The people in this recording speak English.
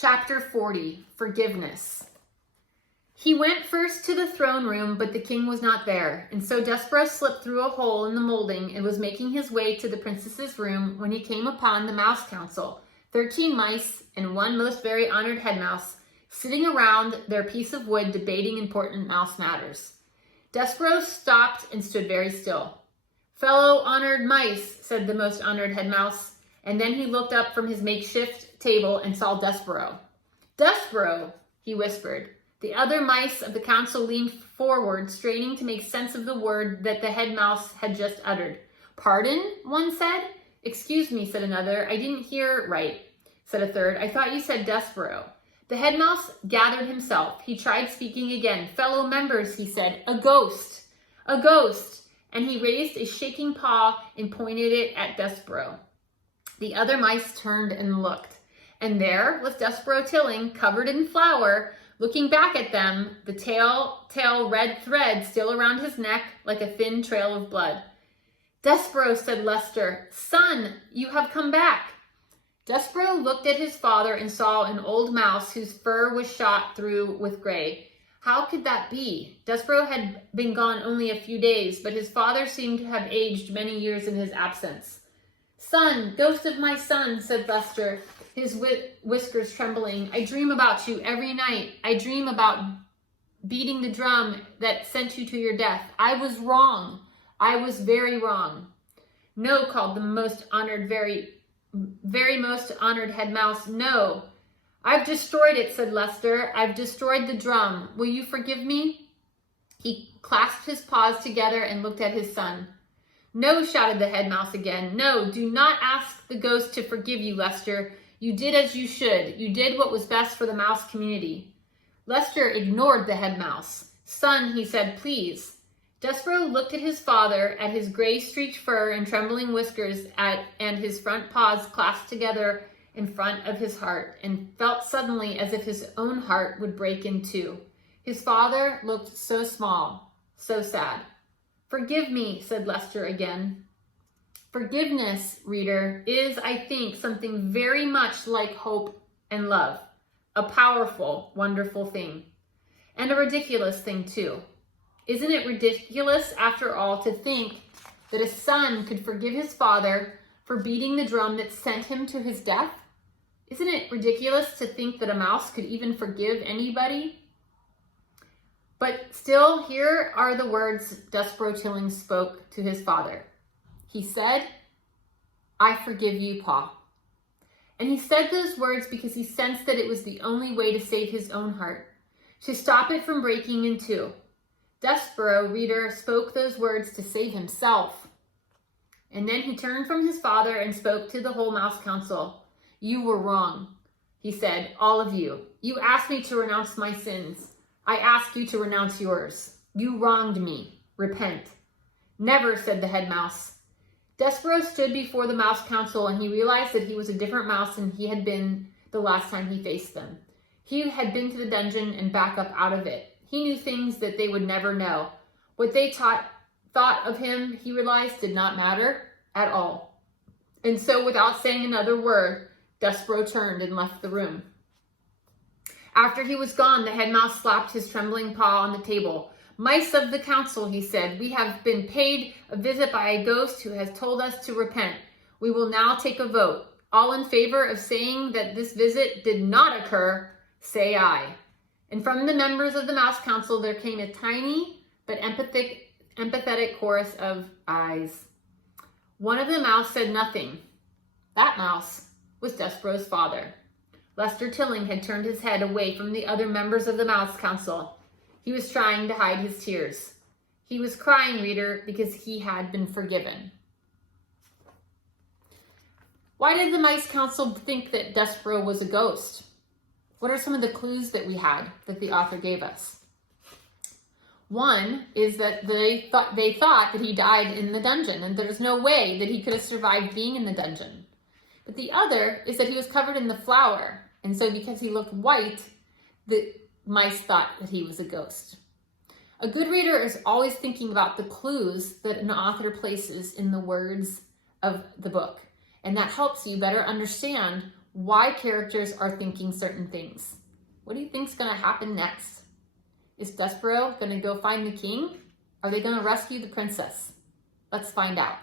Chapter 40, Forgiveness. He went first to the throne room, but the king was not there, and so Despereaux slipped through a hole in the molding and was making his way to the princess's room when he came upon the mouse council, 13 mice and one most very honored head mouse, sitting around their piece of wood debating important mouse matters. Despereaux stopped and stood very still. "Fellow honored mice," said the most honored head mouse, and then he looked up from his makeshift table and saw Despereaux. "Despereaux," he whispered. The other mice of the council leaned forward, straining to make sense of the word that the head mouse had just uttered. "Pardon?" one said. "Excuse me," said another. "I didn't hear right," said a third. "I thought you said Despereaux." The head mouse gathered himself. He tried speaking again. "Fellow members," he said, "a ghost, a ghost." And he raised a shaking paw and pointed it at Despereaux. The other mice turned and looked. And there was Despereaux Tilling, covered in flour, looking back at them, the telltale red thread still around his neck like a thin trail of blood. "Despereaux," said Lester, "son, you have come back." Despereaux looked at his father and saw an old mouse whose fur was shot through with gray. How could that be? Despereaux had been gone only a few days, but his father seemed to have aged many years in his absence. "Son, ghost of my son," said Lester, his whiskers trembling, "I dream about you every night. I dream about beating the drum that sent you to your death. I was wrong. I was very wrong." "No," called the most honored, very most honored head mouse. "No." "I've destroyed it," said Lester. "I've destroyed the drum. Will you forgive me?" He clasped his paws together and looked at his son. "No," shouted the head mouse again. "No, do not ask the ghost to forgive you, Lester. You did as you should. You did what was best for the mouse community." Lester ignored the head mouse. "Son," he said, "please." Despereaux looked at his father, at his gray-streaked fur and trembling whiskers, and his front paws clasped together in front of his heart, and felt suddenly as if his own heart would break in two. His father looked so small, so sad. "Forgive me," said Lester again. Forgiveness, reader, is, I think, something very much like hope and love. A powerful, wonderful thing. And a ridiculous thing, too. Isn't it ridiculous, after all, to think that a son could forgive his father for beating the drum that sent him to his death? Isn't it ridiculous to think that a mouse could even forgive anybody? But still, here are the words Despereaux Tilling spoke to his father. He said, "I forgive you, Pa." And he said those words because he sensed that it was the only way to save his own heart, to stop it from breaking in two. Despereaux, reader, spoke those words to save himself. And then he turned from his father and spoke to the whole mouse council. "You were wrong," he said, "all of you. You asked me to renounce my sins. I ask you to renounce yours. You wronged me. Repent." "Never," said the head mouse. Despereaux stood before the mouse council, and he realized that he was a different mouse than he had been the last time he faced them. He had been to the dungeon and back up out of it. He knew things that they would never know. What they thought of him, he realized, did not matter at all. And so, without saying another word, Despereaux turned and left the room. After he was gone, the head mouse slapped his trembling paw on the table. "Mice of the council," he said, "we have been paid a visit by a ghost who has told us to repent. We will now take a vote. All in favor of saying that this visit did not occur, say aye." And from the members of the mouse council, there came a tiny but empathetic chorus of ayes. One of the mouse said nothing. That mouse was Despereaux's father. Lester Tilling had turned his head away from the other members of the mouse council. He was trying to hide his tears. He was crying, reader, because he had been forgiven. Why did the mice council think that Despereaux was a ghost? What are some of the clues that we had that the author gave us? One is that they thought that he died in the dungeon, and there's no way that he could have survived being in the dungeon. But the other is that he was covered in the flour, and so because he looked white, the mice thought that he was a ghost. A good reader is always thinking about the clues that an author places in the words of the book, and that helps you better understand why characters are thinking certain things. What do you think's going to happen next? Is Despereaux going to go find the king? Are they going to rescue the princess? Let's find out.